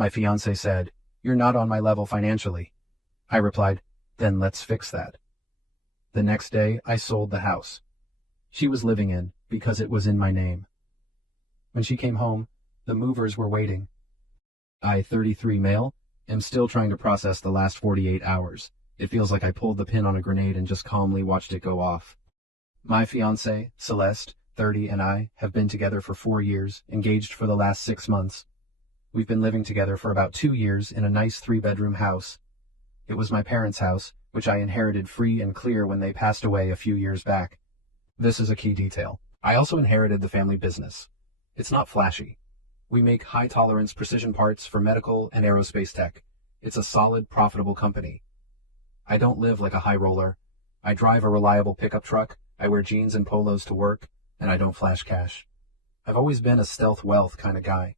My fiancé said, "You're not on my level financially." I replied, "Then let's fix that." The next day, I sold the house she was living in because it was in my name. When she came home, the movers were waiting. I, 33 male, am still trying to process the last 48 hours. It feels like I pulled the pin on a grenade and just calmly watched it go off. My fiancée, Celeste, 30, and I have been together for 4 years, engaged for the last 6 months. We've been living together for about 2 years in a nice 3-bedroom house. It was my parents' house, which I inherited free and clear when they passed away a few years back. This is a key detail. I also inherited the family business. It's not flashy. We make high-tolerance precision parts for medical and aerospace tech. It's a solid, profitable company. I don't live like a high roller. I drive a reliable pickup truck, I wear jeans and polos to work, and I don't flash cash. I've always been a stealth wealth kind of guy.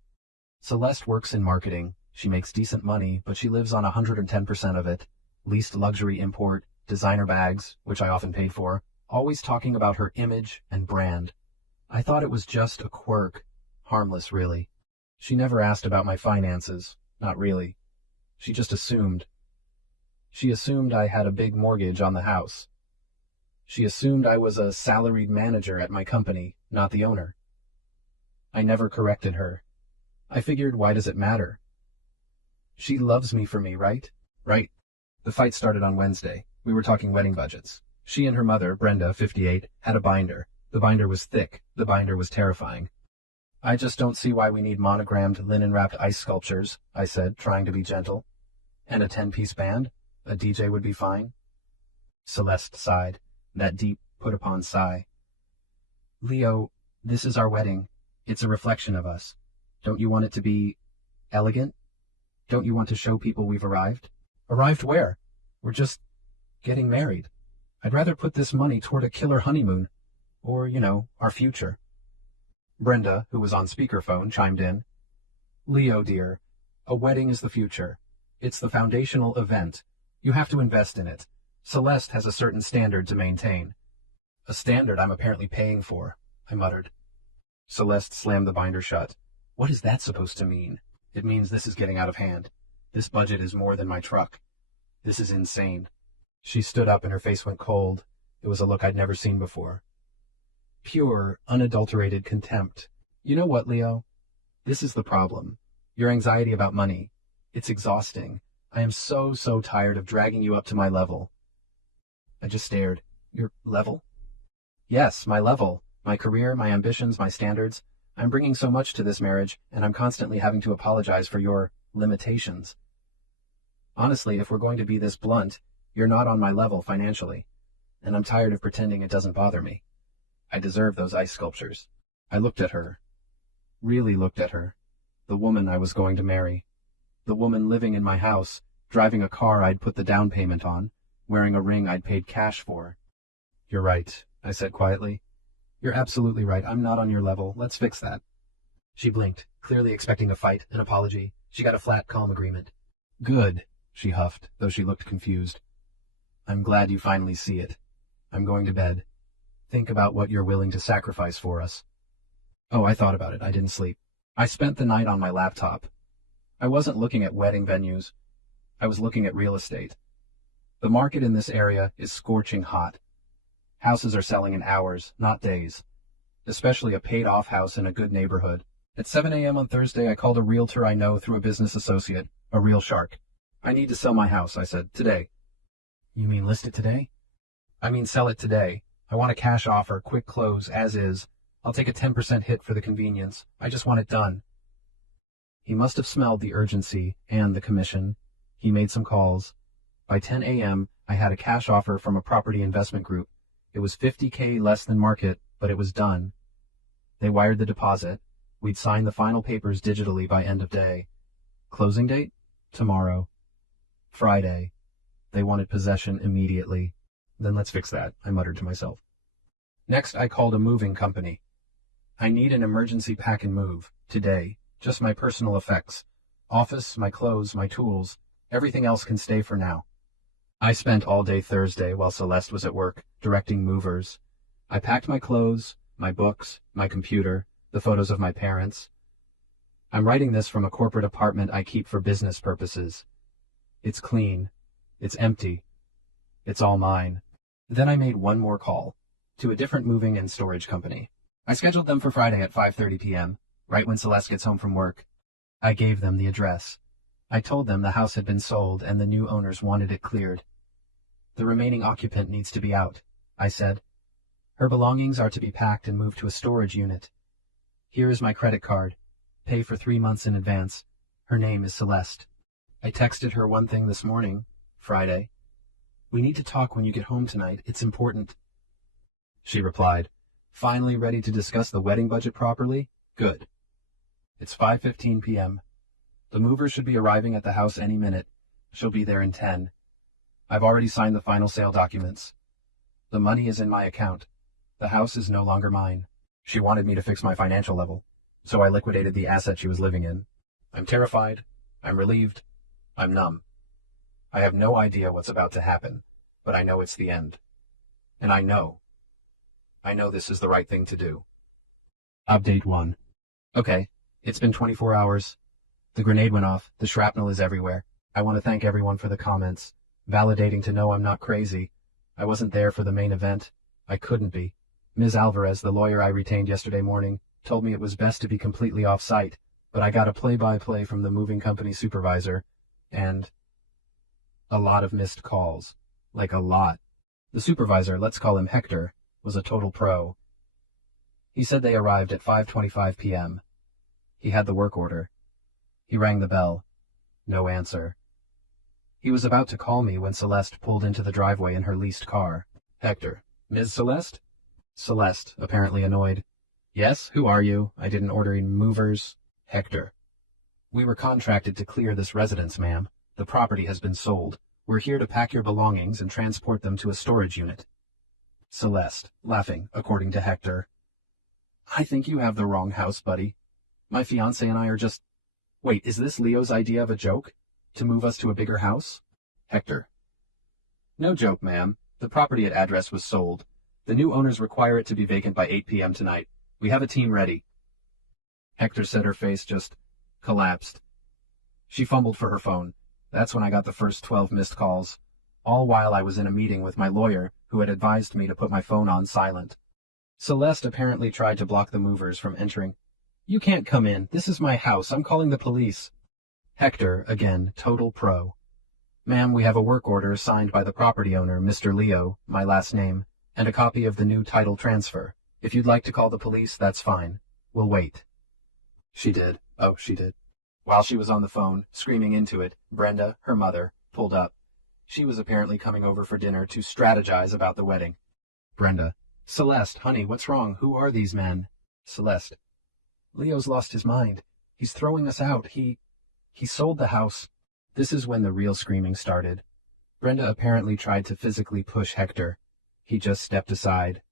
Celeste works in marketing. She makes decent money, but she lives on 110% of it. Leased luxury import, designer bags, which I often paid for, always talking about her image and brand. I thought it was just a quirk. Harmless, really. She never asked about my finances. Not really. She just assumed. She assumed I had a big mortgage on the house. She assumed I was a salaried manager at my company, not the owner. I never corrected her. I figured, why does it matter? She loves me for me, right? Right. The fight started on Wednesday. We were talking wedding budgets. She and her mother, Brenda, 58, had a binder. The binder was thick. The binder was terrifying. "I just don't see why we need monogrammed, linen-wrapped ice sculptures," I said, trying to be gentle. "And a 10-piece band? A DJ would be fine." Celeste sighed, that deep, put-upon sigh. "Leo, this is our wedding. It's a reflection of us. Don't you want it to be elegant? Don't you want to show people we've arrived?" "Arrived where? We're just getting married. I'd rather put this money toward a killer honeymoon. Or, our future." Brenda, who was on speakerphone, chimed in. "Leo, dear, a wedding is the future. It's the foundational event. You have to invest in it. Celeste has a certain standard to maintain." "A standard I'm apparently paying for," I muttered. Celeste slammed the binder shut. "What is that supposed to mean?" "It means this is getting out of hand. This budget is more than my truck. This is insane." She stood up and her face went cold. It was a look I'd never seen before. Pure, unadulterated contempt. "You know what, Leo? This is the problem. Your anxiety about money. It's exhausting. I am so tired of dragging you up to my level." I just stared. "Your level?" "Yes, my level. My career, my ambitions, my standards. I'm bringing so much to this marriage, and I'm constantly having to apologize for your limitations. Honestly, if we're going to be this blunt, you're not on my level financially, and I'm tired of pretending it doesn't bother me. I deserve those ice sculptures." I looked at her. Really looked at her. The woman I was going to marry. The woman living in my house, driving a car I'd put the down payment on, wearing a ring I'd paid cash for. "You're right," I said quietly. "You're absolutely right. I'm not on your level. Let's fix that." She blinked, clearly expecting a fight, an apology. She got a flat, calm agreement. "Good," she huffed, though she looked confused. "I'm glad you finally see it. I'm going to bed. Think about what you're willing to sacrifice for us." Oh, I thought about it. I didn't sleep. I spent the night on my laptop. I wasn't looking at wedding venues. I was looking at real estate. The market in this area is scorching hot. Houses are selling in hours, not days. Especially a paid-off house in a good neighborhood. At 7 a.m. on Thursday, I called a realtor I know through a business associate, a real shark. "I need to sell my house," I said, "today." "You mean list it today?" "I mean sell it today. I want a cash offer, quick close, as is. I'll take a 10% hit for the convenience. I just want it done." He must have smelled the urgency and the commission. He made some calls. By 10 a.m., I had a cash offer from a property investment group. It was $50K less than market, but it was done. They wired the deposit. We'd sign the final papers digitally by end of day. Closing date? Tomorrow. Friday. They wanted possession immediately. Then let's fix that, I muttered to myself. Next, I called a moving company. "I need an emergency pack and move. Today. Just my personal effects. Office, my clothes, my tools. Everything else can stay for now." I spent all day Thursday while Celeste was at work, directing movers. I packed my clothes, my books, my computer, the photos of my parents. I'm writing this from a corporate apartment I keep for business purposes. It's clean. It's empty. It's all mine. Then I made one more call to a different moving and storage company. I scheduled them for Friday at 5:30 p.m., right when Celeste gets home from work. I gave them the address. I told them the house had been sold and the new owners wanted it cleared. The remaining occupant needs to be out, I said. Her belongings are to be packed and moved to a storage unit. Here is my credit card. Pay for 3 months in advance. Her name is Celeste. I texted her one thing this morning, Friday. We need to talk when you get home tonight. It's important. She replied, finally ready to discuss the wedding budget properly? Good. It's 5:15 p.m. The mover should be arriving at the house any minute. She'll be there in 10. I've already signed the final sale documents. The money is in my account. The house is no longer mine. She wanted me to fix my financial level, so I liquidated the asset she was living in. I'm terrified. I'm relieved. I'm numb. I have no idea what's about to happen, but I know it's the end. And I know this is the right thing to do. Update 1. Okay, it's been 24 hours. The grenade went off. The shrapnel is everywhere. I want to thank everyone for the comments, validating to know I'm not crazy. I wasn't there for the main event. I couldn't be. Ms. Alvarez, the lawyer I retained yesterday morning, told me it was best to be completely off-site, but I got a play-by-play from the moving company supervisor, and a lot of missed calls. Like a lot. The supervisor, let's call him Hector, was a total pro. He said they arrived at 5:25 p.m. He had the work order. He rang the bell. No answer. He was about to call me when Celeste pulled into the driveway in her leased car. Hector. Ms. Celeste? Celeste, apparently annoyed. Yes, who are you? I didn't order any movers. Hector. We were contracted to clear this residence, ma'am. The property has been sold. We're here to pack your belongings and transport them to a storage unit. Celeste, laughing, according to Hector. I think you have the wrong house, buddy. My fiancé and I are just... Wait, is this Leo's idea of a joke? To move us to a bigger house? Hector. No joke, ma'am. The property at address was sold. The new owners require it to be vacant by 8 p.m. tonight. We have a team ready. Hector said her face just collapsed. She fumbled for her phone. That's when I got the first 12 missed calls, all while I was in a meeting with my lawyer, who had advised me to put my phone on silent. Celeste apparently tried to block the movers from entering. You can't come in. This is my house. I'm calling the police. Hector, again, total pro. Ma'am, we have a work order signed by the property owner, Mr. Leo, my last name, and a copy of the new title transfer. If you'd like to call the police, that's fine. We'll wait. She did. Oh, she did. While she was on the phone, screaming into it, Brenda, her mother, pulled up. She was apparently coming over for dinner to strategize about the wedding. Brenda. Celeste, honey, what's wrong? Who are these men? Celeste. Leo's lost his mind. He's throwing us out. He sold the house. This is when the real screaming started. Brenda apparently tried to physically push Hector. He just stepped aside.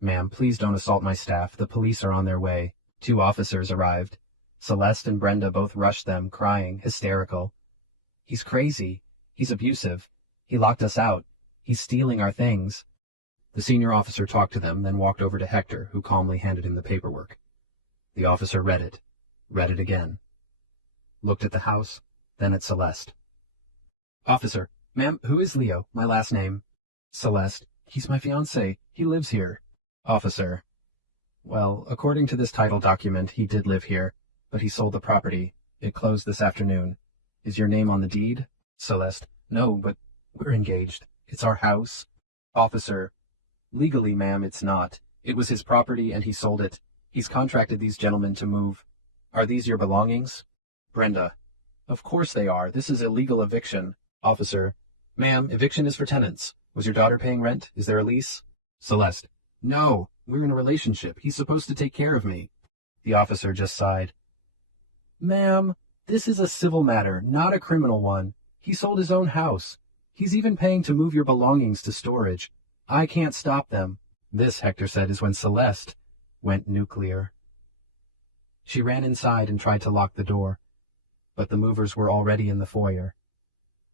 Ma'am, please don't assault my staff. The police are on their way. 2 officers arrived. Celeste and Brenda both rushed them, crying, hysterical. He's crazy. He's abusive. He locked us out. He's stealing our things. The senior officer talked to them, then walked over to Hector, who calmly handed him the paperwork. The officer read it again, looked at the house, then at Celeste. Officer, ma'am, who is Leo? My last name. Celeste, he's my fiancé. He lives here. Officer, well, according to this title document, he did live here, but he sold the property. It closed this afternoon. Is your name on the deed? Celeste, no, but we're engaged. It's our house. Officer, legally, ma'am, it's not. It was his property and he sold it. He's contracted these gentlemen to move. Are these your belongings? Brenda, of course they are. This is illegal eviction. Officer, ma'am, eviction is for tenants. Was your daughter paying rent? Is there a lease? Celeste, no, we're in a relationship. He's supposed to take care of me. The officer just sighed. Ma'am, this is a civil matter, not a criminal one. He sold his own house. He's even paying to move your belongings to storage. I can't stop them. This, Hector said, is when Celeste went nuclear. She ran inside and tried to lock the door, but the movers were already in the foyer.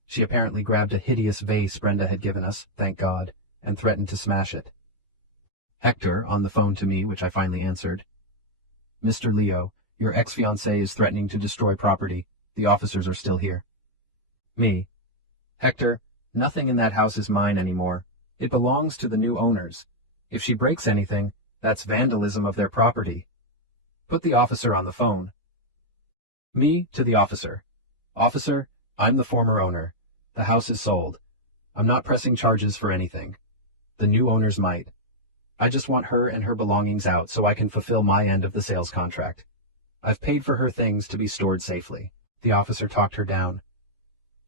She apparently grabbed a hideous vase Brenda had given us, thank God, and threatened to smash it. Hector, on the phone to me, which I finally answered. Mr. Leo, Your ex-fiancée is threatening to destroy property. The officers are still here. Me. Hector, nothing in that house is mine anymore. It belongs to the new owners. If she breaks anything, that's vandalism of their property. Put the officer on the phone. Me to the officer. Officer, I'm the former owner. The house is sold. I'm not pressing charges for anything. The new owners might. I just want her and her belongings out so I can fulfill my end of the sales contract. I've paid for her things to be stored safely. The officer talked her down.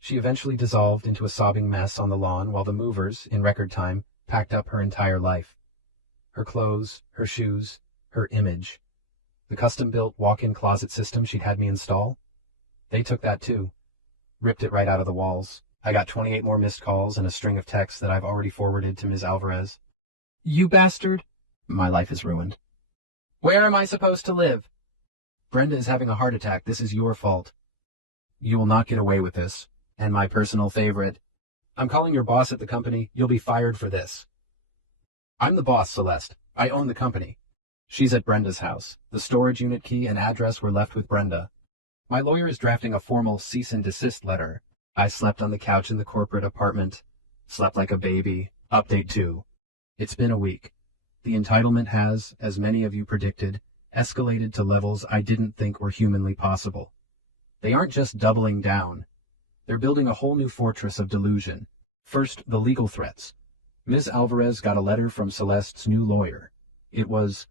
She eventually dissolved into a sobbing mess on the lawn while the movers, in record time, packed up her entire life. Her clothes, her shoes, her image. The custom-built walk-in closet system she'd had me install. They took that too. Ripped it right out of the walls. I got 28 more missed calls and a string of texts that I've already forwarded to Ms. Alvarez. You bastard! My life is ruined. Where am I supposed to live? Brenda is having a heart attack. This is your fault. You will not get away with this. And my personal favorite. I'm calling your boss at the company. You'll be fired for this. I'm the boss, Celeste. I own the company. She's at Brenda's house. The storage unit key and address were left with Brenda. My lawyer is drafting a formal cease and desist letter. I slept on the couch in the corporate apartment. Slept like a baby. Update 2. It's been a week. The entitlement has, as many of you predicted, escalated to levels I didn't think were humanly possible. They aren't just doubling down. They're building a whole new fortress of delusion. First, the legal threats. Ms. Alvarez got a letter from Celeste's new lawyer. It was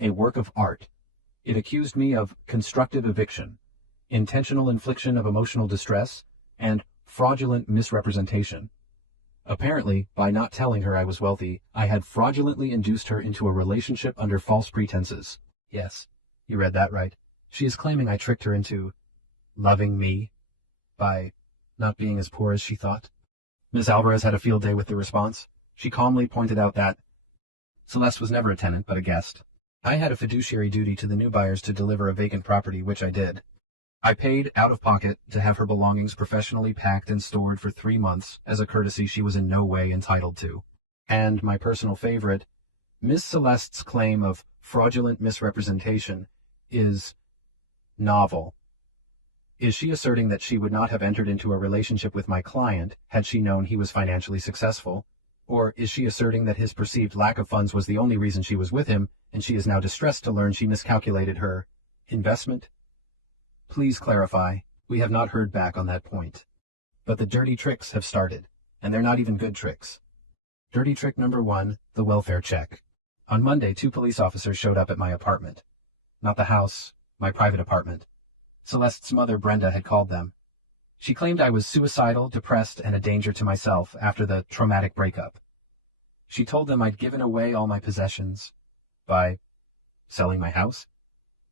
a work of art. It accused me of constructive eviction, intentional infliction of emotional distress, and fraudulent misrepresentation. Apparently, by not telling her I was wealthy, I had fraudulently induced her into a relationship under false pretenses. Yes, you read that right. She is claiming I tricked her into loving me by not being as poor as she thought. Ms. Alvarez had a field day with the response. She calmly pointed out that Celeste was never a tenant but a guest. I had a fiduciary duty to the new buyers to deliver a vacant property, which I did. I paid out of pocket to have her belongings professionally packed and stored for 3 months as a courtesy she was in no way entitled to. And my personal favorite, Miss Celeste's claim of fraudulent misrepresentation is novel. Is she asserting that she would not have entered into a relationship with my client had she known he was financially successful? Or is she asserting that his perceived lack of funds was the only reason she was with him, and she is now distressed to learn she miscalculated her investment? Please clarify. We have not heard back on that point. But the dirty tricks have started, and they're not even good tricks. Dirty trick number 1, the welfare check. On Monday, 2 police officers showed up at my apartment. Not the house, my private apartment. Celeste's mother, Brenda, had called them. She claimed I was suicidal, depressed, and a danger to myself after the traumatic breakup. She told them I'd given away all my possessions by selling my house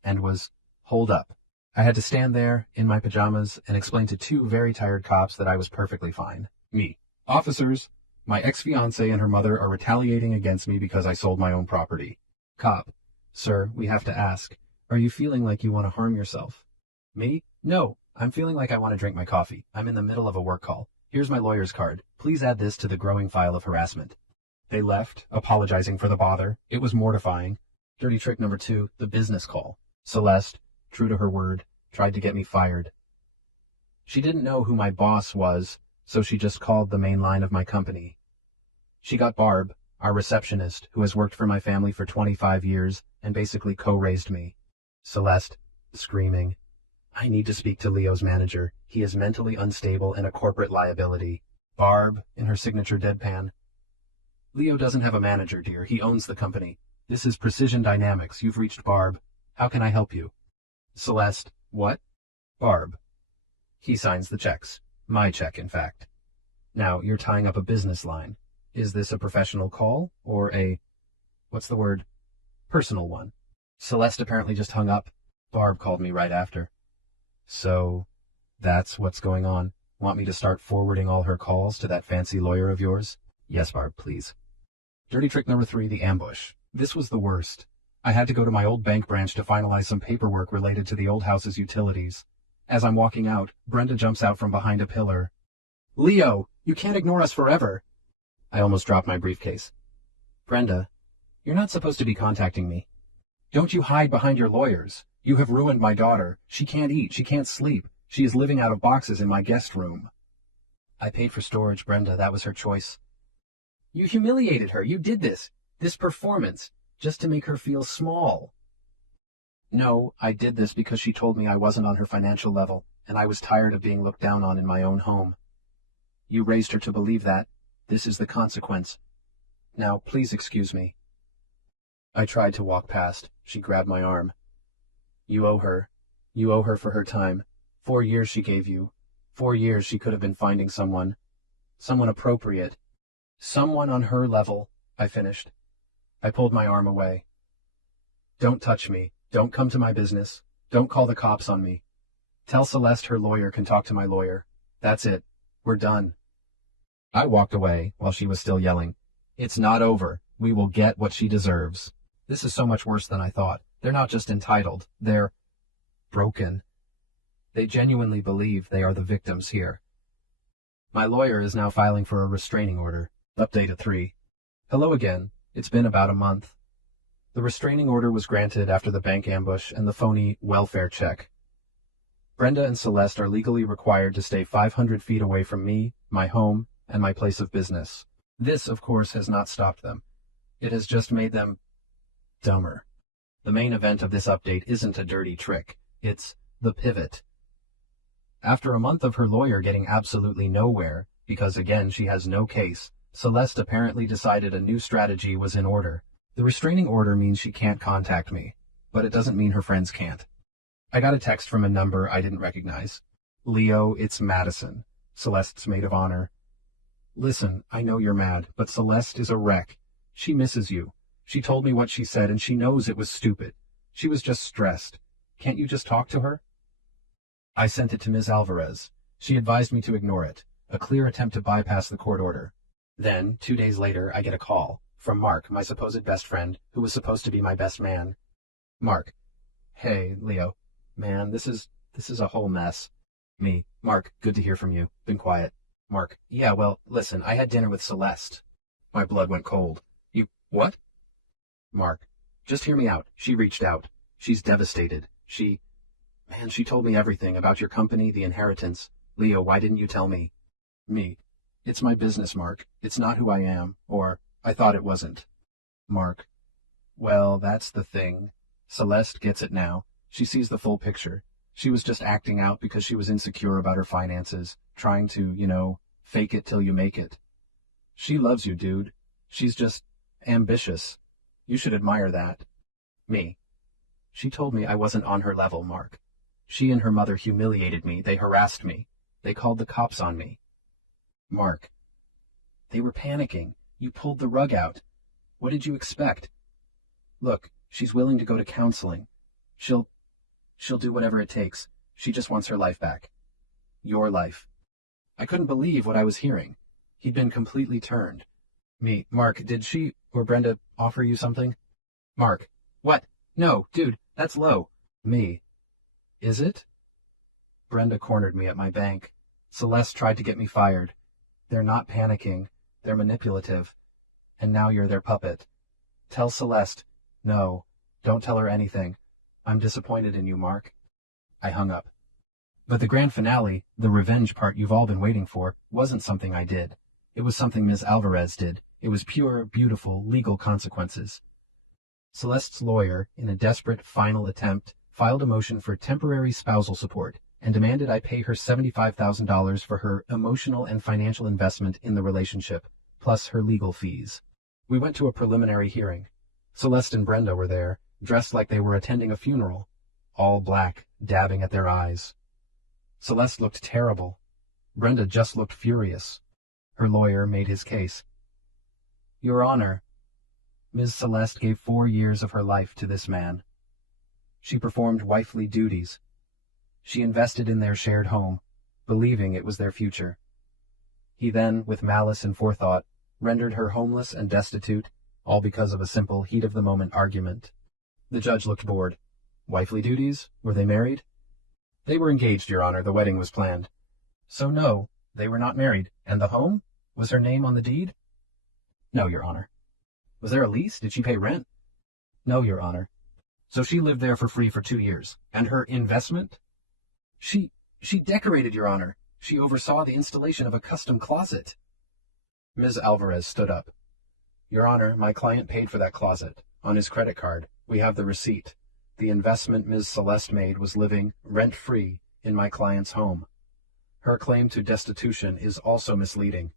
and was holed up. I had to stand there in my pajamas and explain to 2 very tired cops that I was perfectly fine. Me. Officers, my ex-fiancée and her mother are retaliating against me because I sold my own property. Cop. Sir, we have to ask, are you feeling like you want to harm yourself? Me? No, I'm feeling like I want to drink my coffee. I'm in the middle of a work call. Here's my lawyer's card. Please add this to the growing file of harassment. They left, apologizing for the bother. It was mortifying. Dirty trick number 2, the business call. Celeste, true to her word, tried to get me fired. She didn't know who my boss was, so she just called the main line of my company. She got Barb, our receptionist, who has worked for my family for 25 years and basically co-raised me. Celeste, screaming, I need to speak to Leo's manager. He is mentally unstable and a corporate liability. Barb, in her signature deadpan, Leo doesn't have a manager, dear. He owns the company. This is Precision Dynamics. You've reached Barb. How can I help you? Celeste, what? Barb. He signs the checks. My check, in fact. Now, you're tying up a business line. Is this a professional call or a, what's the word, personal one? Celeste apparently just hung up. Barb called me right after. So, that's what's going on. Want me to start forwarding all her calls to that fancy lawyer of yours? Yes, Barb, please. Dirty trick number 3, the ambush. This was the worst. I had to go to my old bank branch to finalize some paperwork related to the old house's utilities. As I'm walking out, Brenda jumps out from behind a pillar. Leo, you can't ignore us forever. I almost dropped my briefcase. Brenda, you're not supposed to be contacting me. Don't you hide behind your lawyers. You have ruined my daughter. She can't eat. She can't sleep. She is living out of boxes in my guest room. I paid for storage, Brenda. That was her choice. You humiliated her. You did this performance, just to make her feel small. No, I did this because she told me I wasn't on her financial level, and I was tired of being looked down on in my own home. You raised her to believe that. This is the consequence. Now, please excuse me. I tried to walk past. She grabbed my arm. You owe her. You owe her for her time. 4 years she gave you. 4 years she could have been finding someone appropriate. Someone on her level, I finished. I pulled my arm away. Don't touch me. Don't come to my business. Don't call the cops on me. Tell Celeste her lawyer can talk to my lawyer. That's it. We're done. I walked away while she was still yelling. It's not over. We will get what she deserves. This is so much worse than I thought. They're not just entitled. They're broken. They genuinely believe they are the victims here. My lawyer is now filing for a restraining order. Update at 3. Hello again. It's been about a month. The restraining order was granted after the bank ambush and the phony welfare check. Brenda and Celeste are legally required to stay 500 feet away from me, my home, and my place of business. This, of course, has not stopped them. It has just made them dumber. The main event of this update isn't a dirty trick. It's the pivot. After a month of her lawyer getting absolutely nowhere, because again she has no case, Celeste apparently decided a new strategy was in order. The restraining order means she can't contact me, but it doesn't mean her friends can't. I got a text from a number I didn't recognize. Leo, it's Madison, Celeste's maid of honor. Listen, I know you're mad, but Celeste is a wreck. She misses you. She told me what she said and she knows it was stupid. She was just stressed. Can't you just talk to her? I sent it to Ms. Alvarez. She advised me to ignore it, a clear attempt to bypass the court order. Then, 2 days later, I get a call from Mark, my supposed best friend, who was supposed to be my best man. Mark. Hey, Leo. Man, this is a whole mess. Me. Mark, good to hear from you. Been quiet. Mark. Yeah, well, listen, I had dinner with Celeste. My blood went cold. You, what? Mark. Just hear me out. She reached out. She's devastated. She told me everything about your company, the inheritance. Leo, why didn't you tell me? Me. It's my business, Mark. It's not who I am, or I thought it wasn't. Mark. Well, that's the thing. Celeste gets it now. She sees the full picture. She was just acting out because she was insecure about her finances, trying to, fake it till you make it. She loves you, dude. She's just ambitious. You should admire that. Me. She told me I wasn't on her level, Mark. She and her mother humiliated me. They harassed me. They called the cops on me. Mark. They were panicking. You pulled the rug out. What did you expect? Look, she's willing to go to counseling. She'll do whatever it takes. She just wants her life back. Your life. I couldn't believe what I was hearing. He'd been completely turned. Me. Mark, did she or Brenda offer you something? Mark. What? No, dude, that's low. Me. Is it? Brenda cornered me at my bank. Celeste tried to get me fired. They're not panicking. They're manipulative. And now you're their puppet. Tell Celeste. No, don't tell her anything. I'm disappointed in you, Mark. I hung up. But the grand finale, the revenge part you've all been waiting for, wasn't something I did. It was something Ms. Alvarez did. It was pure, beautiful, legal consequences. Celeste's lawyer, in a desperate final attempt, filed a motion for temporary spousal support and demanded I pay her $75,000 for her emotional and financial investment in the relationship, plus her legal fees. We went to a preliminary hearing. Celeste and Brenda were there, dressed like they were attending a funeral, all black, dabbing at their eyes. Celeste looked terrible. Brenda just looked furious. Her lawyer made his case. Your Honor, Ms. Celeste gave 4 years of her life to this man. She performed wifely duties. She invested in their shared home, believing it was their future. He then, with malice and forethought, rendered her homeless and destitute, all because of a simple heat-of-the-moment argument. The judge looked bored. Wifely duties? Were they married? They were engaged, Your Honor. The wedding was planned. So no, they were not married. And the home? Was her name on the deed? No, Your Honor. Was there a lease? Did she pay rent? No, Your Honor. So she lived there for free for 2 years. And her investment? She decorated, Your Honor. She oversaw the installation of a custom closet. Ms. Alvarez stood up. Your Honor, my client paid for that closet. On his credit card. We have the receipt. The investment Ms. Celeste made was living, rent-free, in my client's home. Her claim to destitution is also misleading.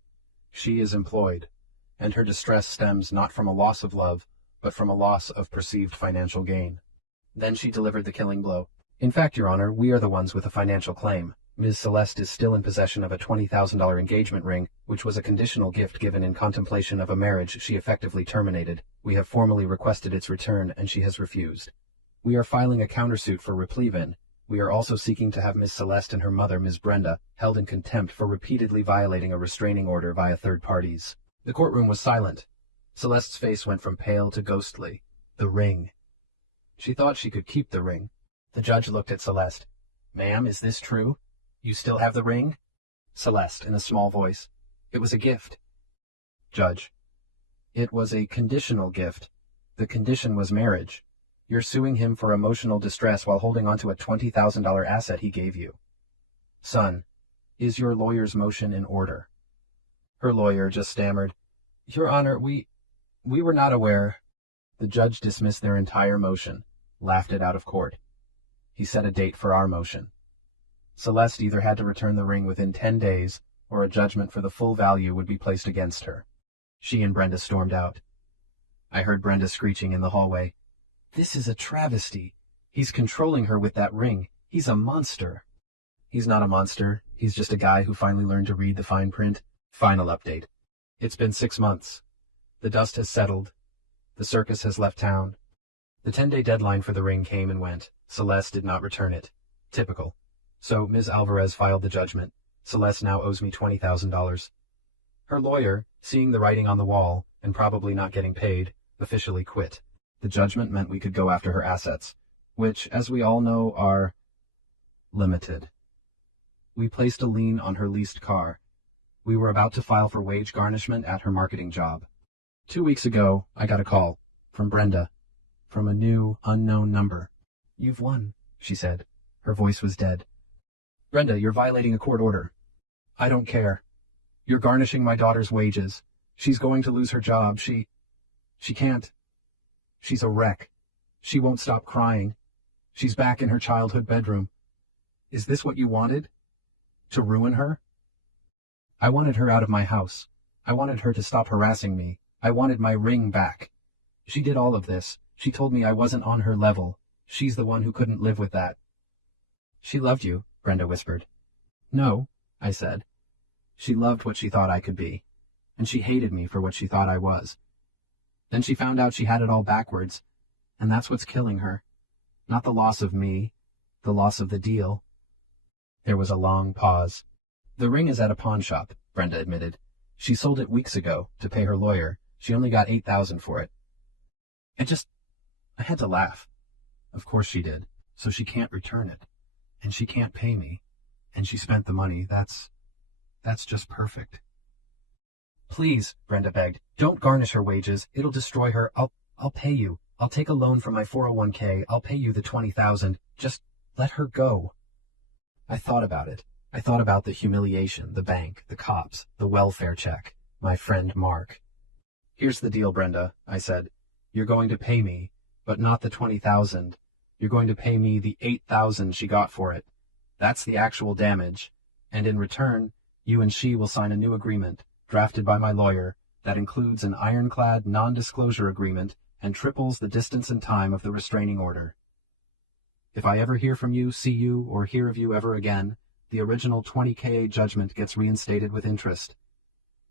She is employed, and her distress stems not from a loss of love, but from a loss of perceived financial gain. Then she delivered the killing blow. In fact, Your Honor, we are the ones with a financial claim. Ms. Celeste is still in possession of a $20,000 engagement ring, which was a conditional gift given in contemplation of a marriage she effectively terminated. We have formally requested its return, and she has refused. We are filing a countersuit for replevin. We are also seeking to have Ms. Celeste and her mother, Ms. Brenda, held in contempt for repeatedly violating a restraining order via third parties. The courtroom was silent. Celeste's face went from pale to ghostly. The ring. She thought she could keep the ring. The judge looked at Celeste. Ma'am, is this true? You still have the ring? Celeste, in a small voice. It was a gift. Judge. It was a conditional gift. The condition was marriage. You're suing him for emotional distress while holding onto a $20,000 asset he gave you. Son, is your lawyer's motion in order? Her lawyer just stammered. Your Honor, we were not aware. The judge dismissed their entire motion, laughed it out of court. He set a date for our motion. Celeste either had to return the ring within 10 days, or a judgment for the full value would be placed against her. She and Brenda stormed out. I heard Brenda screeching in the hallway. This is a travesty. He's controlling her with that ring. He's a monster. He's not a monster. He's just a guy who finally learned to read the fine print. Final update. It's been 6 months. The dust has settled. The circus has left town. The 10-day deadline for the ring came and went. Celeste did not return it. Typical. So Ms. Alvarez filed the judgment. Celeste now owes me $20,000. Her lawyer, seeing the writing on the wall, and probably not getting paid, officially quit. The judgment meant we could go after her assets, which, as we all know, are limited. We placed a lien on her leased car. We were about to file for wage garnishment at her marketing job. 2 weeks ago, I got a call from Brenda, from a new, unknown number. You've won, she said. Her voice was dead. Brenda, you're violating a court order. I don't care. You're garnishing my daughter's wages. She's going to lose her job. She can't. She's a wreck. She won't stop crying. She's back in her childhood bedroom. Is this what you wanted? To ruin her? I wanted her out of my house. I wanted her to stop harassing me. I wanted my ring back. She did all of this. She told me I wasn't on her level. She's the one who couldn't live with that. She loved you, Brenda whispered. No, I said. She loved what she thought I could be, and she hated me for what she thought I was. Then she found out she had it all backwards, and that's what's killing her. Not the loss of me, the loss of the deal. There was a long pause. The ring is at a pawn shop, Brenda admitted. She sold it weeks ago to pay her lawyer. She only got $8,000 for it. I had to laugh. Of course she did. So she can't return it. And she can't pay me. And she spent the money. That's just perfect. Please, Brenda begged, don't garnish her wages. It'll destroy her. I'll pay you. I'll take a loan from my 401k. I'll pay you the $20,000. Just let her go. I thought about it. I thought about the humiliation, the bank, the cops, the welfare check, my friend Mark. Here's the deal, Brenda, I said. You're going to pay me, but not the $20,000. You're going to pay me the $8,000 she got for it. That's the actual damage. And in return, you and she will sign a new agreement, drafted by my lawyer, that includes an ironclad non-disclosure agreement and triples the distance and time of the restraining order. If I ever hear from you, see you, or hear of you ever again, the original $20,000 judgment gets reinstated with interest.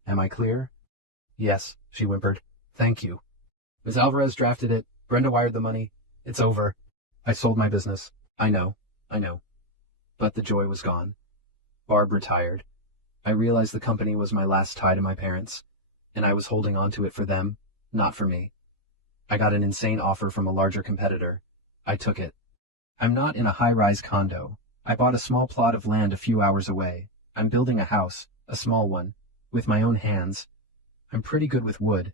Am I clear? Yes, she whimpered. Thank you. Ms. Alvarez drafted it. Brenda wired the money. It's over. I sold my business. I know. But the joy was gone. Barb retired. I realized the company was my last tie to my parents, and I was holding on to it for them, not for me. I got an insane offer from a larger competitor. I took it. I'm not in a high-rise condo. I bought a small plot of land a few hours away. I'm building a house, a small one, with my own hands. I'm pretty good with wood.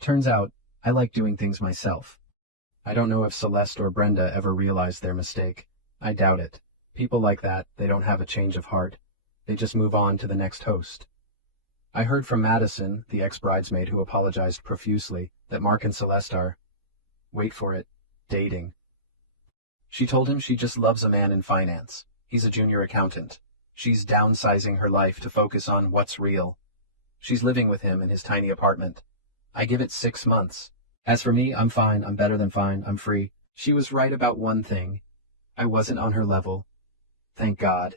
Turns out, I like doing things myself. I don't know if Celeste or Brenda ever realized their mistake. I doubt it. People like that, they don't have a change of heart. They just move on to the next host. I heard from Madison, the ex-bridesmaid who apologized profusely, that Mark and Celeste are, wait for it, dating. She told him she just loves a man in finance. He's a junior accountant. She's downsizing her life to focus on what's real. She's living with him in his tiny apartment. I give it 6 months. As for me, I'm fine. I'm better than fine. I'm free. She was right about one thing. I wasn't on her level. Thank God.